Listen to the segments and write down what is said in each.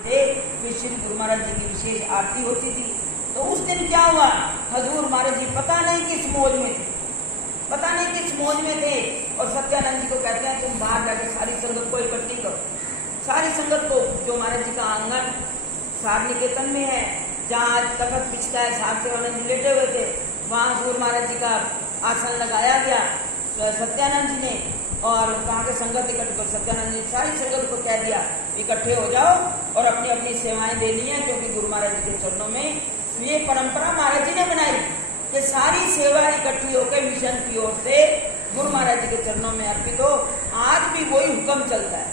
थे, फिर श्री गुरु महाराज जी की विशेष आरती होती थी। तो उस दिन क्या हुआ, हजूर महाराज जी पता नहीं किस मौज में थे, पता नहीं किस मौज में थे। और सत्यानंद जी को कहते हैं तुम बाहर जाके सारी संगत को इकट्ठी करो। सारी संगत को, जो महाराज जी का आंगन सार निकेतन में है, जहाँ तखत पिछता है, सार सेवानंद जी लेटे हुए थे, वहाँ हजूर महाराज जी का आसन लगाया गया सत्यानंद जी ने। और कहा के संगत इकट्ठी करो। सत्यानंद जी सारी संगत को कह दिया इकट्ठे हो जाओ और अपनी अपनी सेवाएं देनी है, क्योंकि गुरु महाराज जी के चरणों में ये परंपरा महाराज जी ने बनाई कि सारी सेवा इकट्ठी होकर मिशन की ओर से गुरु महाराज जी के चरणों में अर्पित हो। आज भी वही हुक्म चलता है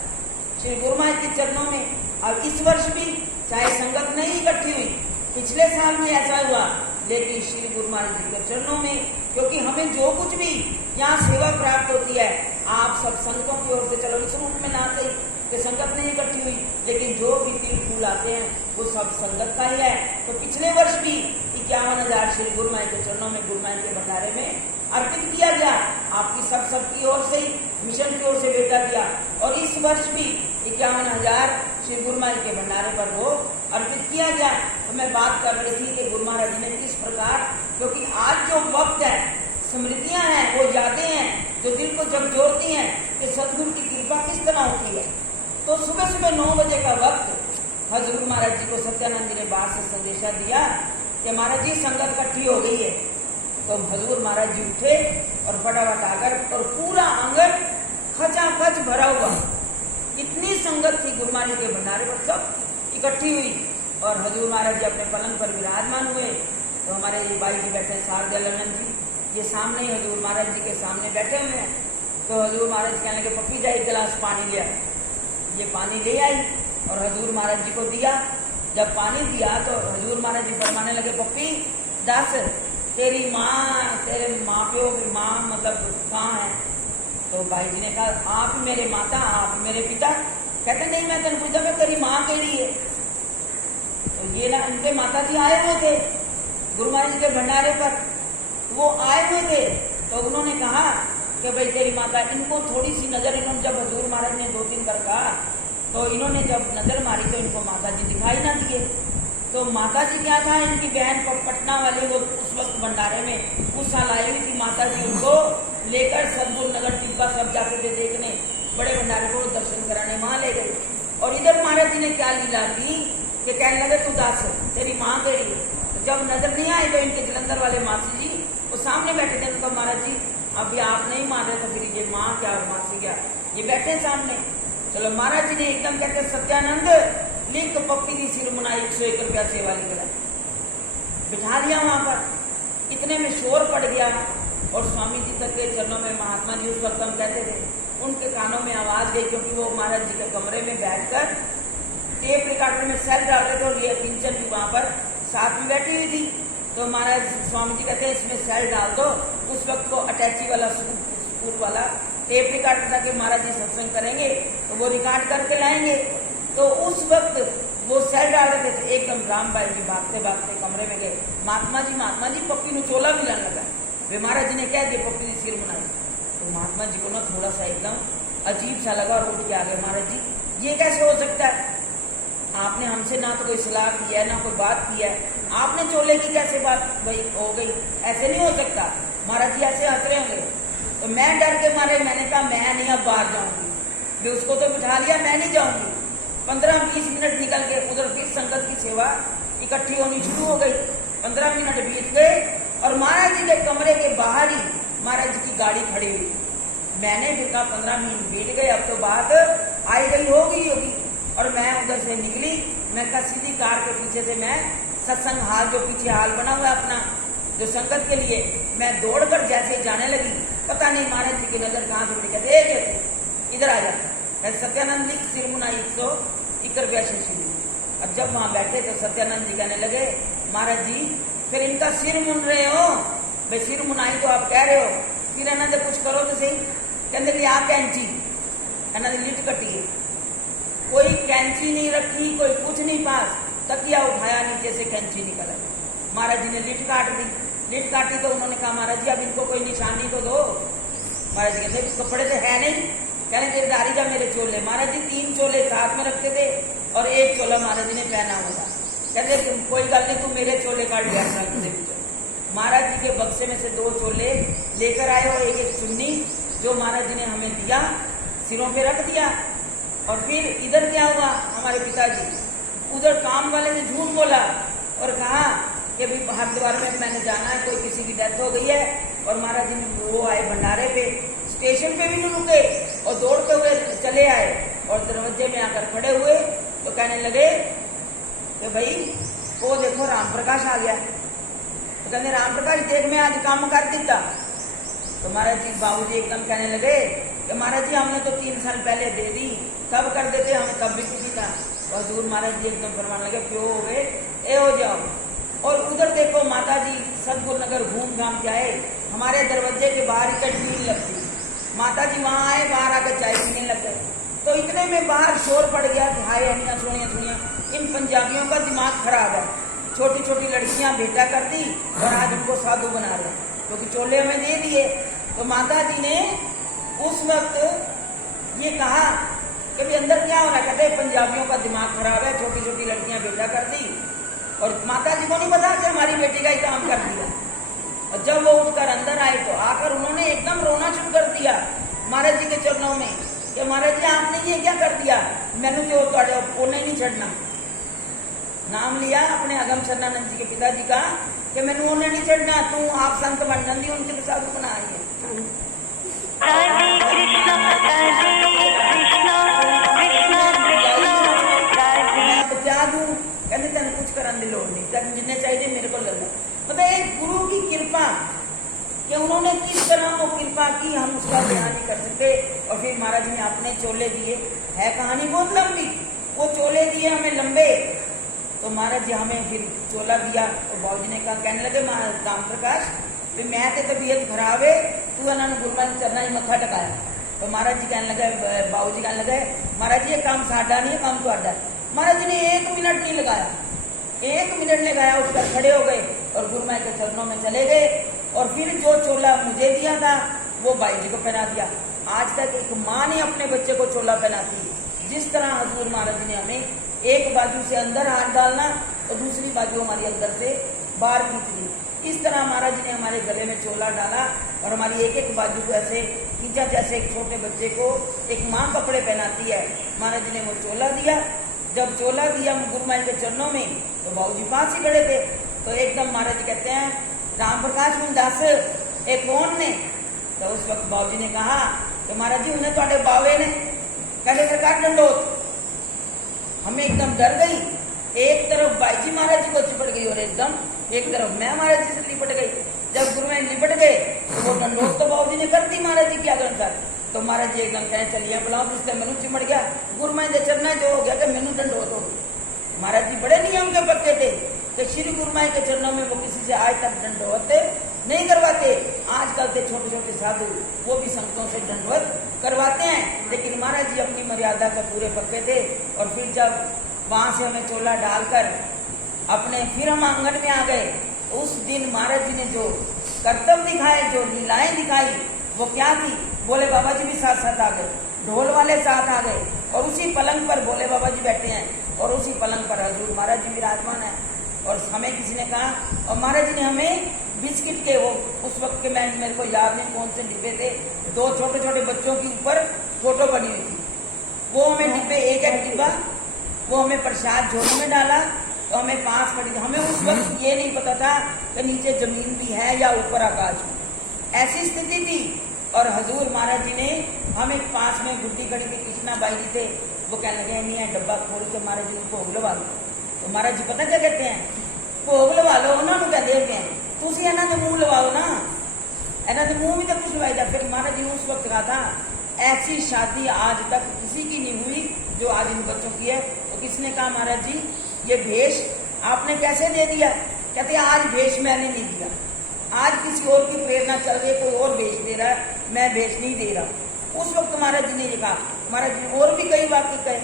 श्री गुरु महाराज के चरणों में। अब इस वर्ष भी चाहे संगत नहीं इकट्ठी हुई, पिछले साल में ऐसा हुआ, लेकिन श्री गुरु महाराज जी के चरणों में, क्योंकि हमें जो कुछ भी यहाँ सेवा प्राप्त होती है, आप सब संगतों की ओर से, चलो इस रूप में ना सही कि संगत नहीं इकट्ठी हुई, लेकिन जो भी तिल फूल आते हैं वो सब संगत का ही है। तो पिछले वर्ष भी 51,000 श्री गुरु महाराज के चरणों में, गुरु महाराज के भंडारे में अर्पित किया गया। आपकी सबकी ओर से ही, मिशन की ओर से बेटा दिया। और इस वर्ष भी 51,000 श्री गुरु महाराज के भंडारे पर वो अर्पित किया गया। तो मैं बात कर रही थी कि गुरु महाराज जी ने किस प्रकार, क्योंकि आज जो वक्त है, स्मृतियां हैं, वो यादें हैं जो दिल को जब जोड़ती हैं कि सदगुरु की कृपा किस तरह होती है। तो सुबह सुबह 9 बजे का वक्त हजूर महाराज जी को सत्यानंद जी ने बाहर से संदेशा दिया कि महाराज जी संगत इकट्ठी हो गई है। तो हजूर महाराज जी उठे और फटाफट आकर, और पूरा आंगन खचाखच भरा हुआ, इतनी संगत थी गुरु महाराज के भंडारे पर, सब इकट्ठी हुई। और हजूर महाराज जी अपने पलंग पर विराजमान हुए। तो हमारे भाई जी बैठे शारदानंद जी, ये सामने ही हजूर महाराज जी के सामने बैठे हुए हैं। तो हजूर महाराज जी कहने लगे पप्पी जा एक गिलास पानी ले आई। ये पानी ले आई और हजूर महाराज जी को दिया। जब पानी दिया तो हजूर महाराज जी फरमाने लगे पप्पी दस तेरी माँ, तेरे माँ प्यो की माँ मतलब कहाँ है। तो भाई जी ने कहा आप मेरे माता, आप मेरे पिता। कहते नहीं मैं तेरे पूछा मैं तेरी माँ केड़ी है। तो ये ना इनके माता जी आए हुए थे गुरु महाराज जी के भंडारे पर, वो आए हुए थे। तो उन्होंने कहा कि भाई तेरी माता, इनको थोड़ी सी नजर, इन्होंने जब हजूर महाराज ने 2-3 बार कहा तो इन्होंने जब नजर मारी तो इनको माता जी दिखाई ना दिए। तो माता जी क्या था, इनकी बहन पटना वाली, वो उस वक्त भंडारे में उस साल आई हुई थी। माता जी उनको लेकर सदगुरु नगर टिब्बा सब जाते थे देखने, बड़े भंडारे को दर्शन कराने वहां ले गए। और इधर महाराज जी ने क्या लीला की कि कहने लगे तू दास तेरी माँ तेरी। तो जब नजर नहीं आए तो इनके जलंधर वाले मासी जी वो सामने बैठे थे। तो महाराज जी अभी आप नहीं मान रहे, तो फिर ये माँ क्या और मासी क्या, ये बैठे सामने। चलो महाराज जी ने एकदम कहते सत्यानंद लिख पप्पी की सिर मुना 101 रुपया सेवा लिख रहा, बिठा दिया वहां पर। इतने में शोर पड़ गया और स्वामी जी तक के चरणों में, महात्मा जी उस वक्त हम कहते थे, उनके कानों में आवाज गई, क्योंकि वो महाराज जी के कमरे में बैठकर टेप रिकॉर्डर में सेल डाल रहे थे और ये किंचन भी वहां पर साथ में बैठी हुई थी। तो महाराज स्वामी जी कहते हैं इसमें सेल डाल दो। उस वक्त को अटैची वाला स्कूल वाला टेप रिकॉर्डर था कि महाराज जी सत्संग करेंगे तो वो रिकॉर्ड करके लाएंगे। तो उस वक्त वो सेल डाल रहे थे, एकदम राम भाई जी भागते भागते कमरे में गए। महात्मा जी पप्पी नु चोला मिलन लगा। वे महाराज जी ने कह दिया पप्पी की सिर मुनाई। तो महात्मा जी को ना थोड़ा सा एकदम अजीब सा लगा और उठ के आ गए। महाराज जी ये कैसे हो सकता है, आपने हमसे ना तो कोई सलाह की है ना कोई बात की है, आपने चोले की कैसे बात भाई हो गई, ऐसे नहीं हो सकता। महाराज जी ऐसे हंस रहे होंगे। तो मैं डर के मारे मैंने कहा मैं नहीं अब बाहर जाऊंगी, भी उसको तो बिठा लिया, मैं नहीं जाऊंगी। 15-20 मिनट निकल गए, उधर फिर संगत की सेवा इकट्ठी होनी शुरू हो गई। 15 मिनट बीत गए और महाराज जी के कमरे के बाहर ही महाराज जी की गाड़ी खड़ी हुई। मैंने फिर कहा 15 मिनट बीत गए, अब तो बात आई गई होगी। और मैं उधर से निकली, मैं कहा सीधी कार के पीछे से मैं सत्संग हाल, जो पीछे हाल बना हुआ अपना जो संगत के लिए, मैं दौड़कर जैसे जाने लगी, पता नहीं महाराज जी की नजर कहां से उठी, कहते इधर आ जाता सत्यानंद जी सिर मुना 101 रुपया शेषी। अब जब वहां बैठे तो सत्यानंद जी कहने लगे महाराज जी फिर इनका सिर मुन रहे हो, भाई सिर मुनाई तो आप कह रहे हो, फिर आनंद कुछ करो तो सही। कहते आप कैंची आनंद लिट कटिए, कोई कैंची नहीं रखी, कोई कुछ नहीं पास, तकिया उठाया नीचे से कैंची निकल आई। महाराज जी ने लिट काट दी। लिट काटी तो उन्होंने कहा महाराज जी अब इनको कोई निशानी तो दो। महाराज जी कहते कपड़े तो है नहीं, कहने तेरे दारी जा मेरे चोले। महाराज जी 3 चोले साथ में रखते थे और एक चोला महाराज जी ने पहना हुआ था। कहते कोई गल नहीं, तू मेरे चोले काट लिया। महाराज जी के बक्से में से 2 चोले लेकर आए और एक चुन्नी जो महाराज जी ने हमें दिया, सिरों पे रख दिया। और फिर इधर क्या हुआ, हमारे पिताजी उधर काम वाले ने झूठ बोला और कहा कि भी हरिद्वार में मैंने जाना है, कोई किसी की डेथ हो गई है। और महाराज जी ने वो आए भंडारे पे, स्टेशन पे भी नहीं रुके और दौड़ते हुए चले आए और दरवाजे में आकर खड़े हुए तो कहने लगे कि भाई वो देखो राम प्रकाश आ गया। तो कहते राम प्रकाश देख मैं आज काम कर दिता। तो महाराज जी बाबूजी एकदम कहने लगे कि महाराज जी हमने तो 3 साल पहले दे दी, तब कर देते, हमें तब भी कुछ था। और दूर महाराज जी एकदम फरमाने लगे क्यों हो गए, ए हो जाओ। और उधर देखो माता जी सतगुरु नगर घूम घाम के आए, हमारे दरवाजे के बाहर ही कटनी लगती। माता जी वहां आए, बाहर आकर चाय पीने लग गए। तो इतने में बाहर शोर पड़ गया कि हाय अनिया सोनिया सुनिया, इन पंजाबियों का दिमाग खराब है, छोटी छोटी लड़कियां बेटा कर दी और आज उनको साधु बना रहे, क्योंकि चोले हमें दे दिए। तो माता जी ने उस वक्त ये कहा कि भी अंदर क्या हो रहा है। कहते पंजाबियों का दिमाग खराब है, छोटी छोटी लड़कियां बेटा कर दी। और माता जी को नहीं पता कि हमारी बेटी का ही काम कर दिया। और जब वो उठकर अंदर आए तो आकर उन्होंने एकदम रोना शुरू कर दिया महाराज जी के चरणों में कि महाराज जी आपने ये क्या कर दिया, मैंने जो ओने नहीं छड़ना। नाम लिया अपने अगम शरणानंद जी के पिताजी का कि मैंने ओने नहीं छड़ना, तू आप संत बन जाती, उनके साधु बना है। बचा दूं, कहते तेन कुछ करने की लोड़ नहीं, तक जिन्ने चाहिए मेरे को ले लो। मतलब एक गुरु की कृपा कि उन्होंने किस तरह वो कृपा की हम उसका बयान नहीं कर सकते। और फिर महाराज जी ने अपने चोले दिए, है कहानी बहुत लंबी, वो चोले दिए हमें लंबे। तो महाराज जी हमें फिर चोला दिया और बाबू जी ने कहा, कहने लगे राम प्रकाश भी मैं तो तबीयत खराब है, तू इन्होंने गुरुमान चरना ही मत्था टकाया। तो महाराज जी कहने लगे, बाबू जी कहने लगे महाराज जी ये काम साडा नहीं है, काम तुहाडा। महाराज जी ने 1 मिनट नहीं लगाया, 1 मिनट लगाया, उठकर खड़े हो गए और गुरुमाई के चरणों में चले गए। और फिर जो चोला मुझे दिया था वो भाई जी को पहना दिया। आज तक एक माँ ने अपने बच्चे को चोला पहनाती है। जिस तरह हजूर महाराज जी ने हमें एक बाजू से अंदर हाथ डालना और दूसरी बाजू हमारी अंदर से बाहर खींच दी, इस तरह महाराज जी ने हमारे गले में चोला डाला और हमारी एक एक बाजू को ऐसे खींचा जैसे एक छोटे बच्चे को एक माँ कपड़े पहनाती है। महाराज जी ने वो चोला दिया। जब चोला दिया गुरुमाई के चरणों में तो बाबूजी पास ही खड़े थे। तो एकदम महाराज जी कहते हैं राम प्रकाश में दस एक कौन ने। तो उस वक्त बाबूजी ने कहा कि महाराज जी उन्हें थोड़े बावे ने कहले सरकार डंडोत। हमें एकदम डर गई, एक तरफ भाई जी महाराज जी को चिपट गई और एकदम एक तरफ मैं महाराज जी से लिपट गई। जब गुरु में लिपट गए तो वो डंडोत तो बाबूजी ने कर दी महाराज जी की आज्ञा कर। तो महाराज जी एकदम कहे चलिए बुलाओ, जिससे मैनू चिमट गया गुरुमाई दे चरना जो हो गया कि मैनू डंडोत हो। महाराज जी बड़े नियम के पक्के थे कि श्री गुरुमाई के चरणों में वो किसी से आज तक दंडवत नहीं करवाते। आजकल के छोटे छोटे साधु वो भी संतों से दंडवत करवाते हैं, लेकिन महाराज जी अपनी मर्यादा का पूरे पक्के थे। और फिर जब वहां से हमें चोला डालकर अपने फिर हम आंगन में आ गए, उस दिन महाराज जी ने जो कर्तव्य दिखाए, जो लीलाएं दिखाई, वो क्या थी। भोले बाबा जी भी साथ साथ आ गए, ढोल वाले साथ आ गए और उसी पलंग पर भोले बाबा जी बैठे हैं और उसी पलंग पर हजूर महाराज जी विराजमान है। और हमें किसी ने कहा, और महाराज जी ने हमें बिस्किट के वो उस वक्त के मेरे को याद नहीं कौन से डिब्बे थे, 2 छोटे छोटे बच्चों के ऊपर फोटो बनी हुई थी, वो हमें डिब्बे एक एक डिब्बा वो हमें प्रसाद झोली में डाला। तो हमें पास खड़ी थी, हमें उस वक्त ये नहीं पता था कि नीचे जमीन भी है या ऊपर आकाश, ऐसी स्थिति थी। और हजूर महाराज जी ने हमें पास में बुढ़ी खड़ी थी, कृष्णा बाई जी थे, वो कहने लगे नहीं है डब्बा खोल के महाराज जी को भोग लगा लो। तो महाराज जी पता क्या कहते हैं, भोग लगा लो उन्होंने क्या देते हैं, तुम इन्होंने मुंह लवाओ ना, इन्होंने मुंह भी तो कुछ लवाई था। फिर महाराज जी ने उस वक्त कहा था ऐसी शादी आज तक किसी की नहीं हुई जो आज इन बच्चों की है। तो किसने कहा महाराज जी ये भेष आपने कैसे दे दिया। कहते आज भेष मैंने नहीं दिया, आज किसी और की प्रेरणा चल रही है, कोई और भेष दे रहा है, मैं भेष नहीं दे रहा। उस वक्त महाराज जी ने ये कहा। महाराज जी ने और भी कई वाक्य कहे,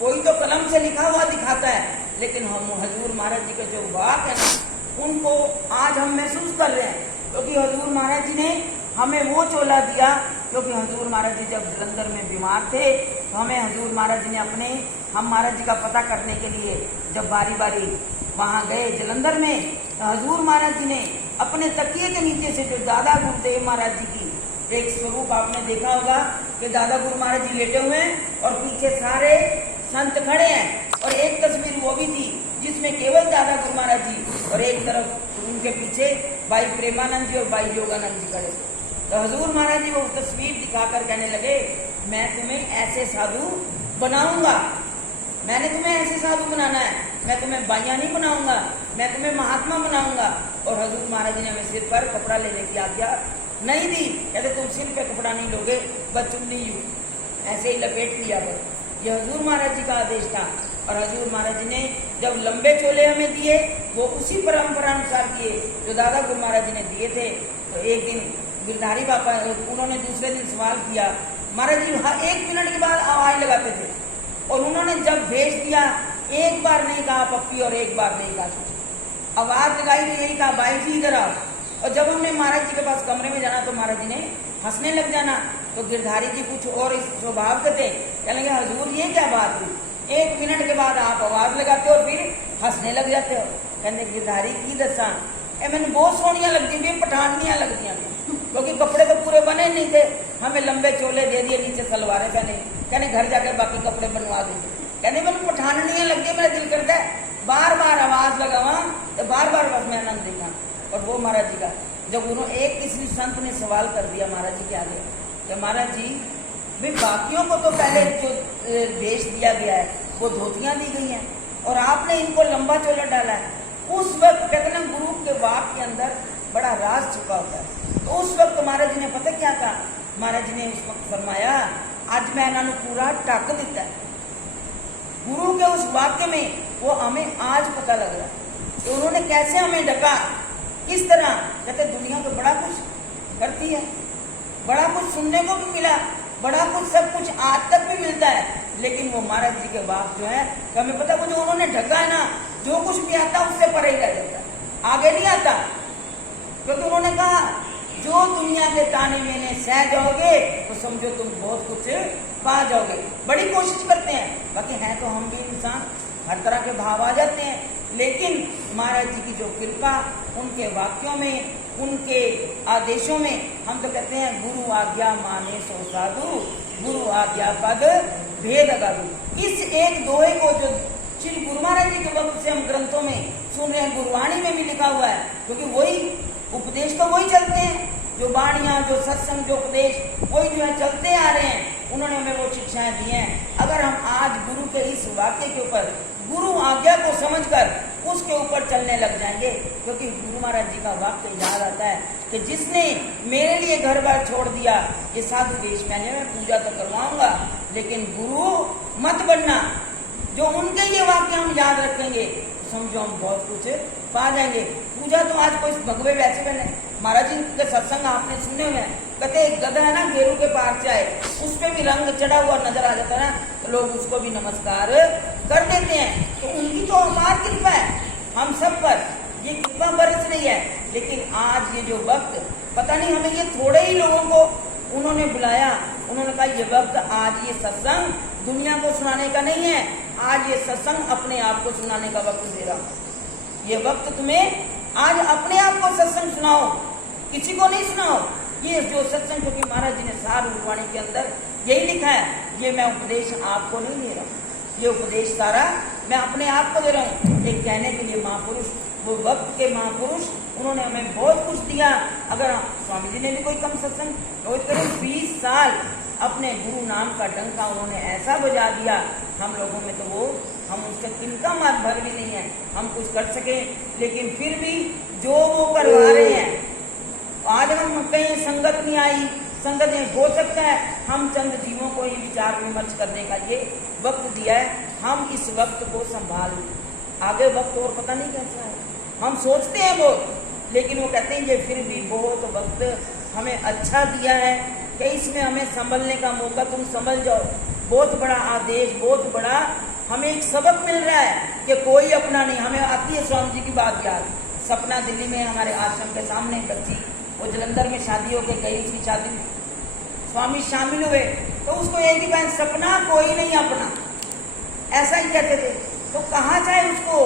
कोई तो कलम से लिखा हुआ दिखाता है, लेकिन हम हजूर महाराज जी के जो वाक है ना उनको आज हम महसूस कर रहे हैं, क्योंकि हजूर महाराज जी ने हमें वो चोला दिया। क्योंकि हजूर महाराज जी जब जलंधर में बीमार थे, तो हमें हजूर महाराज जी ने हम महाराज जी का पता करने के लिए जब बारी बारी वहाँ गए जलंधर में, तो हजूर महाराज जी ने अपने तकिए के नीचे से जो दादा गुरुदेव महाराज जी की एक स्वरूप आपने देखा होगा कि दादा गुरु महाराज जी लेटे हुए हैं और पीछे सारे संत खड़े हैं, और एक तस्वीर वो भी थी जिसमें केवल दादा गुरु महाराज जी और एक तरफ उनके पीछे भाई प्रेमानंद जी और भाई योगानंद जी खड़े। तो हजूर महाराज जी वो तस्वीर दिखाकर कहने लगे, मैं तुम्हें ऐसे साधु बनाऊंगा, मैंने तुम्हें ऐसे साधु बनाना है, मैं तुम्हें बाइया नहीं बनाऊंगा, मैं तुम्हें महात्मा बनाऊंगा। और हजूर महाराज जी ने हमें सिर पर कपड़ा लेने की आज्ञा नहीं दी, कहते तुम सिर पे कपड़ा नहीं लोगे, बस चुन्नी यूं ऐसे ही लपेट लिया करो। ये हजूर महाराज जी का आदेश था। और हजूर महाराज जी ने जब लंबे चोले हमें दिए वो उसी परंपरा अनुसार किए जो दादा गुरु महाराज जी ने दिए थे। तो एक दिन गिरधारी बाबा उन्होंने दूसरे दिन सवाल किया, महाराज जी हाँ 1 मिनट के बाद आवाज लगाते थे, और उन्होंने जब भेज दिया एक बार नहीं कहा पप्पी और एक बार नहीं कहा, आवाज लगाई तो यही कहा भाई जी इधर आओ। और जब हमने महाराज जी के पास कमरे में जाना तो महाराज जी ने हंसने लग जाना। तो गिरधारी जी कुछ और इस स्वभाव के थे, कहने लगे हजूर ये क्या बात हुई, 1 मिनट के बाद आप आवाज लगाते हो और फिर हंसने लग जाते हो। कहने गिरधारी की दसा मैंने बहुत सोहनिया लगती थी, पठानियां लगती थी, क्योंकि कपड़े तो पूरे बने नहीं थे, हमें लंबे चोले दे दिए, नीचे सलवारें पहने, कहने घर जाके बाकी कपड़े बनवा देंगे। कहने मैंने पठानियां लगती है, मेरा दिल करता है बार बार आवाज लगावा तो बार बार बस मैं आनंद देखा। और वो महाराज जी का जब उन्होंने एक किसी संत ने सवाल कर दिया महाराज जी के आगे कि महाराज जी भाई बाकियों को तो पहले जो भेष दिया गया है वो धोतियां दी गई हैं और आपने इनको लंबा चोला डाला है। उस वक्त कहते ना गुरु के वाक के अंदर बड़ा राज छुपा होता है। तो उस वक्त महाराज जी ने पता क्या कहा, महाराज जी ने उस वक्त फरमाया आज मैं इन्होंने पूरा टक दिता है। गुरु के उस वाक्य में वो हमें आज पता लग रहा है कि उन्होंने कैसे हमें ढका, किस तरह। कहते दुनिया तो बड़ा कुछ करती है, बड़ा कुछ सुनने को भी मिला, बड़ा कुछ सब कुछ आज तक भी मिलता है, लेकिन वो महाराज जी के बाप जो है हमें पता वो जो उन्होंने ढका है ना, जो कुछ भी आता उससे परे ही रह जाता है, आगे नहीं आता। क्योंकि उन्होंने कहा जो दुनिया के ताने मेने सह जाओगे तो समझो तुम बहुत कुछ पा जाओगे। बड़ी कोशिश करते हैं, बाकी हैं तो हम भी इंसान, हर तरह के भाव आ जाते हैं, लेकिन महाराज जी की जो कृपा उनके वाक्यों में, उनके आदेशों में, हम तो कहते हैं गुरु आज्ञा माने सो साधु, गुरु आज्ञा पद भेद अगाधु। इस एक दोहे को जो श्री गुरु महाराज जी के वक्त से हम ग्रंथों में सुन रहे हैं, गुरुवाणी में भी लिखा हुआ है, क्योंकि वही उपदेश तो वही चलते हैं, जो वाणियां, जो सत्संग, जो उपदेश वही जो है चलते आ रहे हैं, उन्होंने हमें वो शिक्षाएं दी हैं। अगर हम आज गुरु के इस वाक्य के ऊपर, गुरु आज्ञा को समझकर उसके ऊपर चलने लग जाएंगे, क्योंकि गुरु महाराज जी का वाक्य याद आता है कि जिसने मेरे लिए घर बार छोड़ दिया, ये साधु वेश पहने में पूजा तो करवाऊंगा, लेकिन गुरु मत बनना। जो उनके ये वाक्य हम याद रखेंगे समझो हम बहुत कुछ पा जाएंगे। पूजा तो आज कोई भगवे वैसे बने, महाराज जी के सत्संग आपने सुने हुए हैं, कहते एक गधा है ना गेरू के पार से आए, उस पे भी रंग चढ़ा हुआ नजर आ जाता है ना, तो लोग उसको भी नमस्कार कर देते हैं। तो उनकी तो अपार कृपा है हम सब पर, ये कृपा बरस रही है। लेकिन आज ये जो वक्त, पता नहीं हमें ये थोड़े ही लोगों को उन्होंने बुलाया, उन्होंने कहा ये वक्त, आज ये सत्संग दुनिया को सुनाने का नहीं है, आज ये सत्संग अपने आप को सुनाने का वक्त दे रहा हूं। ये वक्त तुम्हें आज अपने आप को सत्संग सुनाओ, किसी को नहीं सुनाओ। ये जो सत्संग, क्योंकि महाराज जी ने सार गुरुवाणी के अंदर यही लिखा है, ये मैं उपदेश आपको नहीं दे रहा हूँ, ये उपदेश सारा मैं अपने आप को दे रहा हूँ। एक कहने के लिए महापुरुष, वो वक्त के महापुरुष, उन्होंने हमें बहुत कुछ दिया। अगर स्वामी जी ने भी कोई कम सत्संग रोज करीब 20 साल अपने गुरु नाम का डंका उन्होंने ऐसा बजा दिया, हम लोगों में तो वो, हम उसका तिनका मार भर भी नहीं है हम कुछ कर सके। लेकिन फिर भी जो वो करवा रहे हैं, आज हम कहीं संगत नहीं आई, संगत नहीं हो सकता है, हम चंद जीवों को ही विचार विमर्श करने का ये वक्त दिया है, हम इस वक्त को संभाल, आगे वक्त और पता नहीं कैसा है। हम सोचते हैं बहुत, लेकिन वो कहते हैं ये फिर भी बहुत वक्त हमें अच्छा दिया है कि इसमें हमें संभलने का मौका, तुम संभल जाओ। बहुत बड़ा आदेश, बहुत बड़ा हमें एक सबक मिल रहा है कि कोई अपना नहीं। हमें आती है स्वामी जी की बात याद, सपना दिल्ली में हमारे आश्रम के सामने बच्ची, वो जलंधर में शादी होकर गई, उसकी शादी स्वामी शामिल हुए, तो उसको एक ही बहन सपना कोई नहीं अपना, ऐसा ही कहते थे। तो कहाँ जाए उसको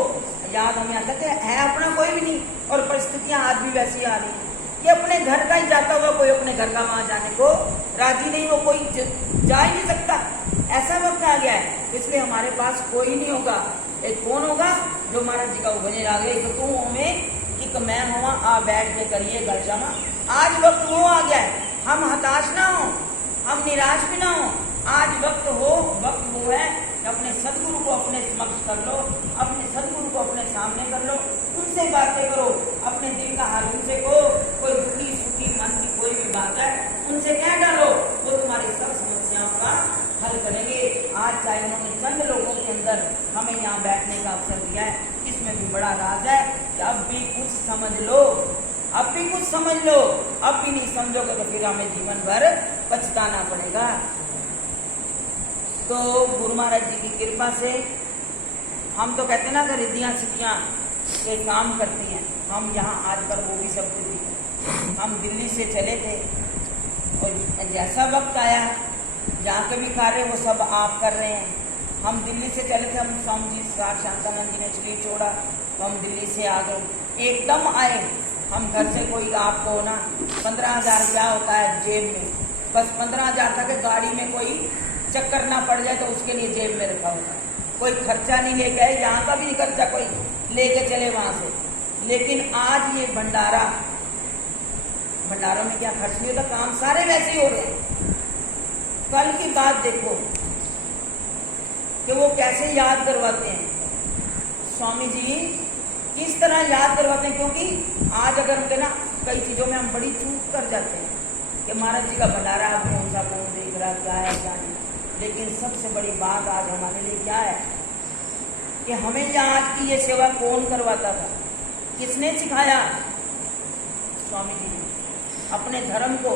याद हमें आता है अपना कोई भी नहीं, और परिस्थितियां आज भी वैसी आ रही है। ये अपने घर का ही जाता हुआ कोई अपने घर का वहां जाने को राजी नहीं, वो कोई जा ही नहीं सकता, ऐसा वक्त आ गया है। इसलिए हमारे पास कोई नहीं होगा, एक कौन होगा जो महाराज जी का उपजन आ गए तो तू हमें कि मैं हुआ आ बैठ के करिए गलजामा। आज वक्त वो आ गया है, हम हताश ना हो, हम निराश भी ना हो। आज वक्त वो है, अपने सदगुरु को अपने समक्ष कर लो, अपने सदगुरु को अपने सामने कर लो, उनसे बातें करो, अपने दिल का हाल उनसे कहो। कोई दुखी सुखी मन की कोई भी बात है उनसे कह डालो, वो तुम्हारी सब समस्याओं का हल करेंगे। आज चाहे उन्होंने चंद लोगों के अंदर हमें यहाँ बैठने का अवसर दिया है, इसमें भी बड़ा राज है कि अब भी कुछ समझ लो, अब भी कुछ समझ लो। अब भी नहीं समझोगे तो फिर हमें जीवन भर पछताना पड़ेगा। तो गुरु महाराज जी की कृपा से हम तो कहते हैं ना, रिद्धियां सिद्धियां के काम करती हैं, हम यहाँ आज पर वो भी सब कुछ। हम दिल्ली से चले थे और जैसा वक्त आया जहाँ के भी कार्य वो सब आप कर रहे हैं। हम दिल्ली से चले थे, हम स्वामी जी शांतानंद जी ने शरीर छोड़ा तो हम दिल्ली से आ गए। एकदम आए हम घर से, कोई आपको ना 15,000 क्या होता है जेब में, बस 15,000 तक गाड़ी में कोई चक्कर ना पड़ जाए तो उसके लिए जेब में रखा होता है। कोई खर्चा नहीं लेके आए, यहाँ का भी नहीं खर्चा कोई लेके चले वहां से। लेकिन आज ये भंडारों में क्या खर्च नहीं होता, काम सारे वैसे ही हो रहे हैं। कल की बात देखो कि वो कैसे याद करवाते हैं, स्वामी जी किस तरह याद करवाते हैं। क्योंकि आज अगर हम कहना कई चीजों में हम बड़ी चूक कर जाते हैं कि महाराज जी का भंडारा कौन सा कौन देख रहा, क्या है क्या नहीं। लेकिन सबसे बड़ी बात आज हमारे लिए क्या है कि हमें यहाँ आज की ये सेवा कौन करवाता था, किसने सिखाया? स्वामी जी ने अपने धर्म को।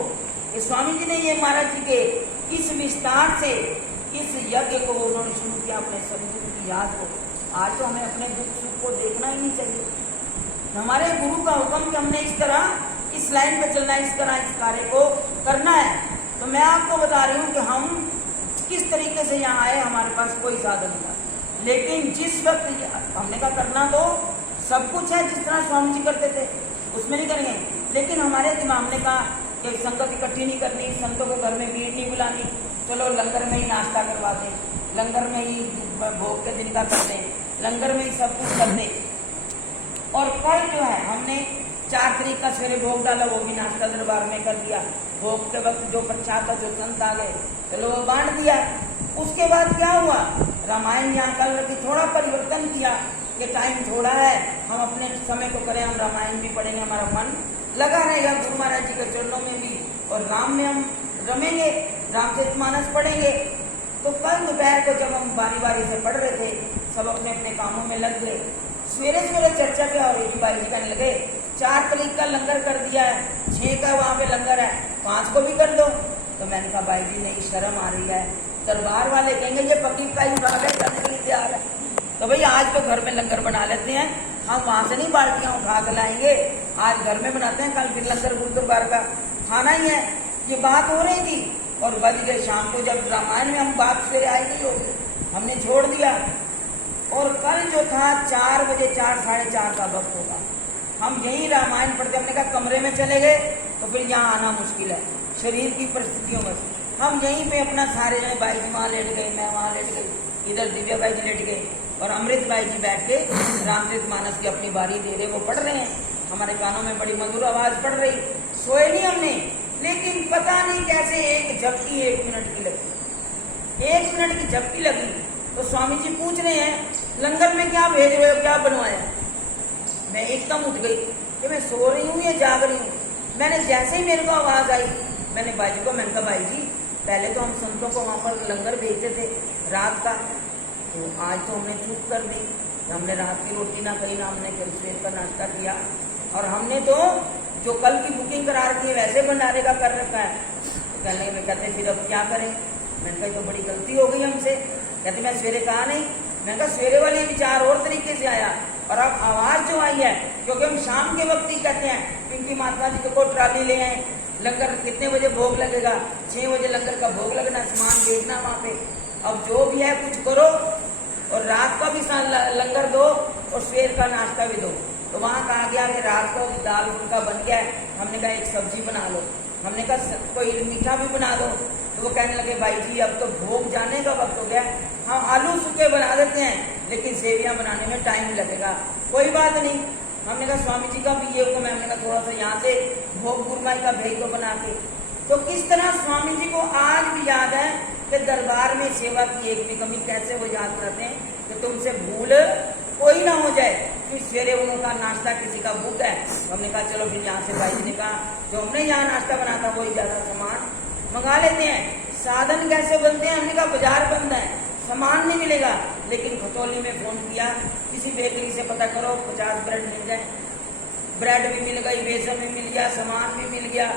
स्वामी जी ने ये महाराज जी के इस विस्तार से इस यज्ञ को उन्होंने शुरू किया अपने सदगुरु की याद को। आज तो हमें अपने दुख सुख को देखना ही नहीं चाहिए। हमारे गुरु का हुक्म कि हमने इस तरह इस लाइन पे चलना है, इस तरह इस कार्य को करना है। तो मैं आपको बता रही हूँ कि हम किस तरीके से यहाँ आए, हमारे पास कोई साधन नहीं था। लेकिन जिस वक्त हमने कहा करना तो सब कुछ है, जिस तरह स्वामी जी करते थे उसमें नहीं करेंगे। लेकिन हमारे दिमाग ने कहा कि संगत इकट्ठी नहीं करनी, संतों को घर में भीड़ नहीं बुलानी, चलो लंगर में ही नाश्ता करवा दें, लंगर में ही भोग के दिन का कर दें, लंगर में ही सब कुछ कर दें। और कल जो है हमने 4 तारीख का सवेरे भोग डाला, वो भी नाश्ता दरबार में कर दिया। भोग के वक्त जो पश्चात जो संत आ गए चलो वो बांट दिया। उसके बाद क्या हुआ, रामायण यहाँ कल रखी, थोड़ा परिवर्तन किया कि टाइम थोड़ा है, हम अपने समय को करें, हम रामायण भी पढ़ेंगे, हमारा मन लगा रहेगा गुरु महाराज जी के चरणों में भी, और राम में हम रमेंगे, रामचरितमानस पढ़ेंगे। तो कल दोपहर को जब हम बारी बारी से पढ़ रहे थे, सब अपने अपने कामों में लग गए। सवेरे सवेरे चर्चा क्या हो रही थी, भाई जी कहने लगे 4 तारीख का लंगर कर दिया है, 6 का वहाँ पे लंगर है, 5 को भी कर दो। तो मैंने कहा भाई जी नहीं, शर्म आ रही है, दरबार वाले कहेंगे ये फकीर का ही भाग है, करने के लिए तैयार है। तो भाई आज तो घर में लंगर बना लेते हैं, हम वहां से नहीं बाल्टियां उठा कर लाएंगे, आज घर में बनाते हैं, कल फिर लंगर गुरु दरबार का खाना ही है। ये बात हो रही थी और बज गए शाम को, जब रामायण में हम बात सवेरे आई नहीं होगी, हमने छोड़ दिया। और कल जो था 4 बजे, 4 साढ़े 4 का वक्त होगा, हम यही रामायण पढ़ते, हमने कहा कमरे में चले गए तो फिर यहाँ आना मुश्किल है शरीर की परिस्थितियों में। हम यहीं पे अपना सारे जने, भाई जी वहाँ लेट गए, मैं वहाँ लेट गई, इधर दिव्या भाई जी लेट गए और अमृत भाई जी बैठ के रामचरितमानस की अपनी बारी दे रहे, वो पढ़ रहे हैं, हमारे कानों में बड़ी मधुर आवाज पड़ रही। सोए नहीं हमने, लेकिन पता नहीं कैसे एक झपकी 1 मिनट की लगी, 1 मिनट की झपकी लगी। तो स्वामी जी पूछ रहे हैं लंगर में क्या भेज रहे हो, क्या बनवाया? मैं एकदम उठ गई कि मैं सो रही हूँ या जाग रही हूँ। मैंने जैसे ही मेरे को आवाज आई, मैंने भाई जी को, मैंने कहा भाई जी पहले तो हम संतों को वहाँ पर लंगर भेजते थे रात का, तो आज तो हमने चूक कर दी, हमने रात की रोटी ना खाई, ना हमने सवेर का नाश्ता किया, और हमने तो जो कल की बुकिंग करा रखी है वैसे भंडारे का कर रखा है। तो कहने में कहते फिर अब क्या करें? मैंने कहा तो बड़ी गलती हो गई हमसे। कहते मैं सवेरे कहा नहीं, मैंने कहा सवेरे वाले विचार और तरीके से आया, और अब आवाज जो आई है, क्योंकि हम शाम के वक्त ही कहते हैं पिंकी महात्मा जी को ट्राली ले आए, लंगर कितने बजे भोग लगेगा, 6 बजे लंगर का भोग लगना, सामान देखना वहाँ पे। अब जो भी है कुछ करो और रात का भी लंगर दो और सवेर का नाश्ता भी दो। तो वहाँ कहा गया कि रात को दाल फुल्का बन गया है, हमने कहा एक सब्जी बना लो, हमने कहा कोई मीठा भी बना दो। तो वो कहने लगे भाई जी अब तो भोग जाने का वक्त हो गया, हम आलू सूखे बना देते हैं लेकिन सेवियां बनाने में टाइम लगेगा। कोई बात नहीं, हमने कहा स्वामी जी का भी ये हुक्म है, हमने कहा थोड़ा सा यहाँ से भोग गुरमाई का भेज दो बना के। तो किस तरह स्वामी जी को आज भी याद है कि दरबार में सेवा की एक भी कमी, कैसे वो याद करते हैं कि तुमसे भूल कोई ना हो जाए। फिर सवेरे उनका नाश्ता किसी का भूख है, तो हमने कहा चलो फिर यहाँ से भाई जी ने कहा जो हमने यहाँ नाश्ता बना था वही ज्यादा सामान मंगा लेते हैं। साधन कैसे बनते हैं, हमने कहा बाजार बंद है, सामान नहीं मिलेगा। लेकिन खतौली में फोन किया, किसी बेकरी से पता करो 50 ब्रेड मिल गए, ब्रेड भी मिल गई, बेसन भी मिल गया, सामान भी मिल गया।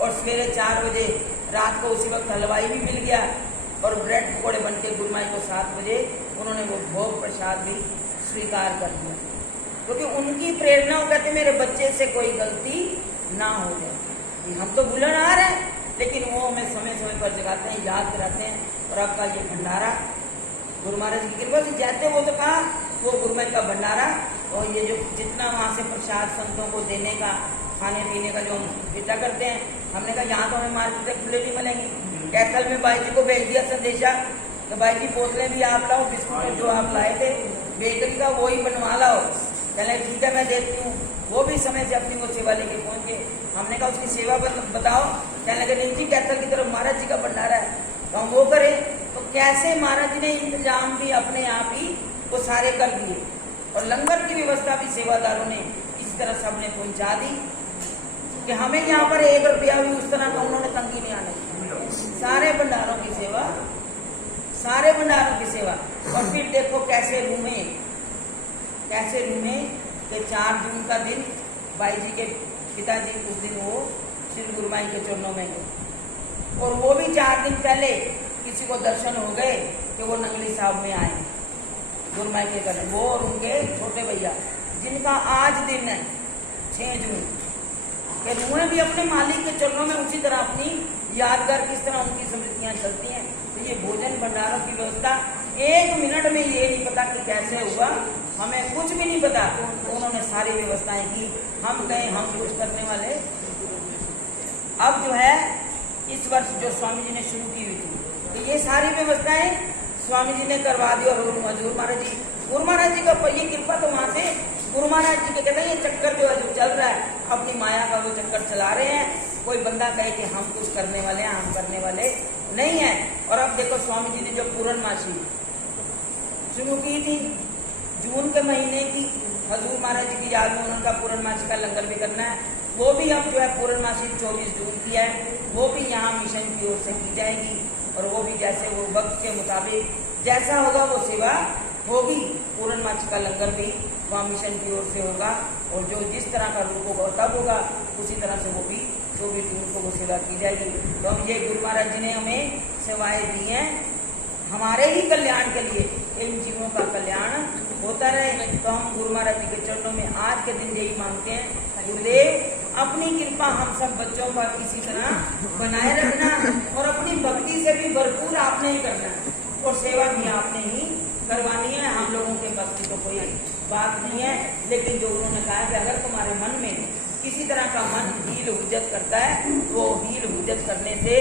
और सवेरे 4 बजे रात को उसी वक्त हलवाई भी मिल गया और ब्रेड पकौड़े बन के गुरमाई को 7 बजे उन्होंने वो भोग प्रसाद भी स्वीकार कर दिया। क्योंकि उनकी प्रेरणा, वो कहते मेरे बच्चे से कोई गलती ना हो जाए। हम तो भूलन आ रहे हैं लेकिन वो हमें समय समय पर जगाते हैं, याद कराते हैं। और आपका ये भंडारा गुरु महाराज की कृपा से जाते वो तो कहा वो गुरुमय का भंडारा और ये जो जितना वहाँ से प्रसाद संतों को देने का, खाने पीने का जो हम विदा करते हैं, हमने कहा यहाँ तो हमें मार्केट खुले नहीं मिलेंगे। कैथल में भाई जी को भेज दिया संदेशा तो भाई जी बोतलें भी आप लाओ, बिस्कुट जो आप लाए थे बेकरी का वही बनवा लाओ। पहले ठीक है मैं देती हूँ। वो भी समय से अपनी वो सेवा लेके पहुंच गए। हमने कहा उसकी सेवा बताओ, कहने लगे नहीं जी कैथल की तरफ महाराज जी का भंडारा है तो हम वो करें। तो कैसे महाराज जी ने इंतजाम भी अपने आप ही वो सारे कर दिए और लंगर की व्यवस्था भी सेवादारों ने इस तरह सबने पहुंचा दी कि हमें यहाँ पर 1 रुपया भी उस तरह का उन्होंने तंगी नहीं आने दी। सारे भंडारों की सेवा, सारे भंडारों की सेवा। और फिर देखो कैसे रूमे कि 4 जून का दिन भाई जी के पिताजी उस दिन वो श्री गुरुमाई के चरणों में गए और वो भी 4 दिन पहले किसी को दर्शन हो गए कि वो नंगली साहब में आए गुरुमाई के घर, वो और उनके छोटे भैया जिनका आज दिन है 6 जून कि उन्होंने भी अपने मालिक के चरणों में उसी तरह अपनी यादगार किस तरह उनकी स्मृतियां चलती हैं। तो ये भोजन भंडारों की व्यवस्था 1 मिनट में ये नहीं पता कि कैसे हुआ, हमें कुछ भी नहीं पता। तो उन्होंने सारी व्यवस्थाएं की, हम गए हम कुछ करने वाले। अब जो है इस वर्ष जो स्वामी जी ने शुरू की हुई थी तो ये सारी व्यवस्थाएं स्वामी जी ने करवा दी। और गुरु महाराज जी का ये कृपा तो वहां से गुरु महाराज जी के कहते हैं ये चक्कर जो है जो चल रहा है अपनी माया का वो चक्कर चला रहे हैं। कोई बंदा कहे कि हम कुछ करने वाले हैं, हम करने वाले नहीं है। और अब देखो स्वामी जी ने जो पूर्णमासी शुरू की थी जून के महीने की, हजूर महाराज जी की याद में उनका पूर्णमासी का लंगर भी करना है, वो भी अब जो है पूर्णमासी 24 जून की है, वो भी यहाँ मिशन की ओर से की जाएगी। और वो भी जैसे वो वक्त के मुताबिक जैसा होगा वो सेवा होगी। पूर्णमासी का लंगर भी वहाँ मिशन की ओर से होगा और जो जिस तरह का रूप होगा तब होगा उसी तरह से वो भी 24 जून को वो सेवा की जाएगी। तो हम ये गुरु महाराज जी ने हमें सेवाएं दी हैं हमारे ही कल्याण के लिए, इन जीवों का कल्याण होता रहे। तो हम गुरु महाराज जी के चरणों में आज के दिन यही मांगते हैं, गुरुदेव अपनी कृपा हम सब बच्चों पर इसी तरह बनाए रखना और अपनी भक्ति से भी भरपूर आपने ही करना है और सेवा भी आपने ही करवानी है। हम लोगों के बस की तो कोई बात नहीं है, लेकिन जो उन्होंने कहा कि अगर तुम्हारे मन में किसी तरह का मन हील हुज्जत करता है वो हील हुज्जत करने से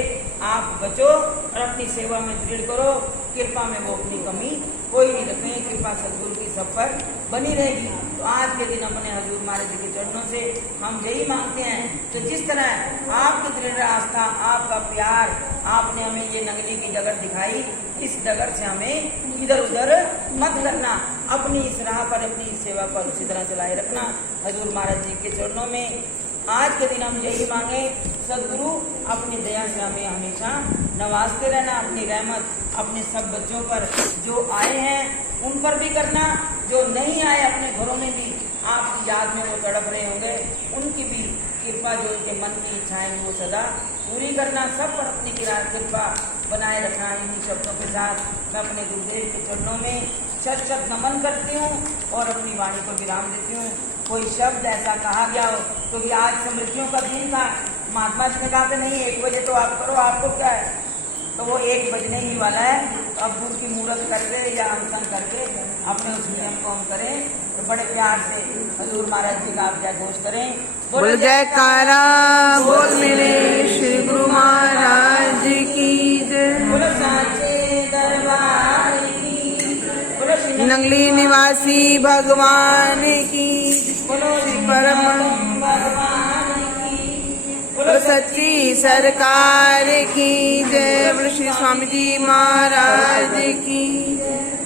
आप बचो और अपनी सेवा में दृढ़ करो। कृपा में वो अपनी कमी कोई नहीं रखें, कृपा सदगुरु की सब पर बनी रहेगी। तो आज के दिन अपने हजूर महाराज जी के चरणों से हम यही मांगते हैं तो जिस तरह आपकी दृढ़ आस्था, आपका प्यार, आपने हमें ये नगरी की डगर दिखाई, इस डगर से हमें इधर उधर मत करना, अपनी इस राह पर, अपनी इस सेवा पर उसी तरह चलाए रखना। हजूर महाराज जी के चरणों में आज के दिन हम यही मांगे, सदगुरु अपनी दया से हमें हमेशा नवाजते रहना, अपनी रहमत अपने सब बच्चों पर जो आए हैं उन पर भी करना, जो नहीं आए अपने घरों में भी आपकी याद में वो तड़प रहे होंगे उनकी भी कृपा, जो उनके मन की इच्छाएं वो सदा पूरी करना। सब पर अपनी कृपा बनाए रखना। इन्हीं शब्दों के साथ मैं अपने गुरुदेव के चरणों में शत शत नमन करती हूँ और अपनी वाणी को विराम देती हूँ। कोई शब्द ऐसा कहा गया हो क्योंकि आज स्मृतियों का दिन था, महात्मा जी ने कहा कि नहीं 1 बजे तो आप करो, आपको क्या है। तो वो 1 बजने ही वाला है। तो अब गुरु की मूर्त करके या अनशन करके अपने उस नियम को हम करें। तो बड़े प्यार से हजूर महाराज जी का आप जय घोष करें। बोल जयकारा बोल मेरे श्री गुरु महाराज की जय। बोलो साचे दरबार की, बोलो श्री नंगली निवासी भगवान की, बोलो श्री श्री परम भगवान की, बोलो सच्ची सरकार की जय। बोलो श्री स्वामी जी महाराज की जय।